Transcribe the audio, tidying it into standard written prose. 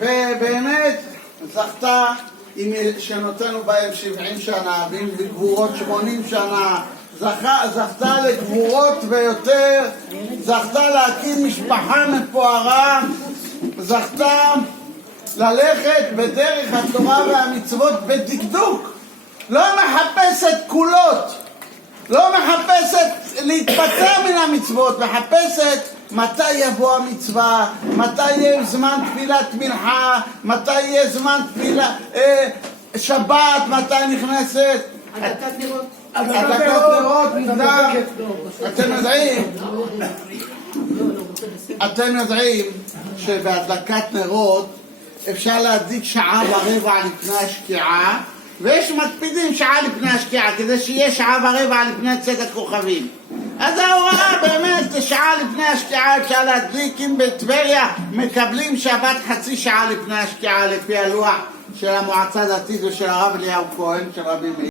ובאמת זכתה שנותנו בהם 70 שנה, ועם גבורות 80 שנה, זכתה לגבורות ויותר, זכתה להקים משפחה מפוארה, זכתה ללכת בדרך התורה והמצוות בדקדוק, לא מחפשת קולות, לא מחפשת להתפטר מן המצוות, מחפשת מתי יבוא המצווה, מתי יהיה זמן תפילת מנחה, מתי יהיה זמן תפילה שבת, מתי נכנסת הדלקת נרות. הדלקת נרות. אתם יודעים שבהדלקת נרות אפשר להדליק שעה ורבע לפני השקיעה, ויש מקפידים שעה לפני השקיעה כדי שיהיה שעה ורבע לפני צאת הכוכבים. אז ההוראה באמת שעה לפני השקיעה אפשר להדליק. אם בטבריה מקבלים שבת חצי שעה לפני השקיעה לפי הלוח של המועצה הדתית ושל הרב אליהו כהן של רבי מאיר.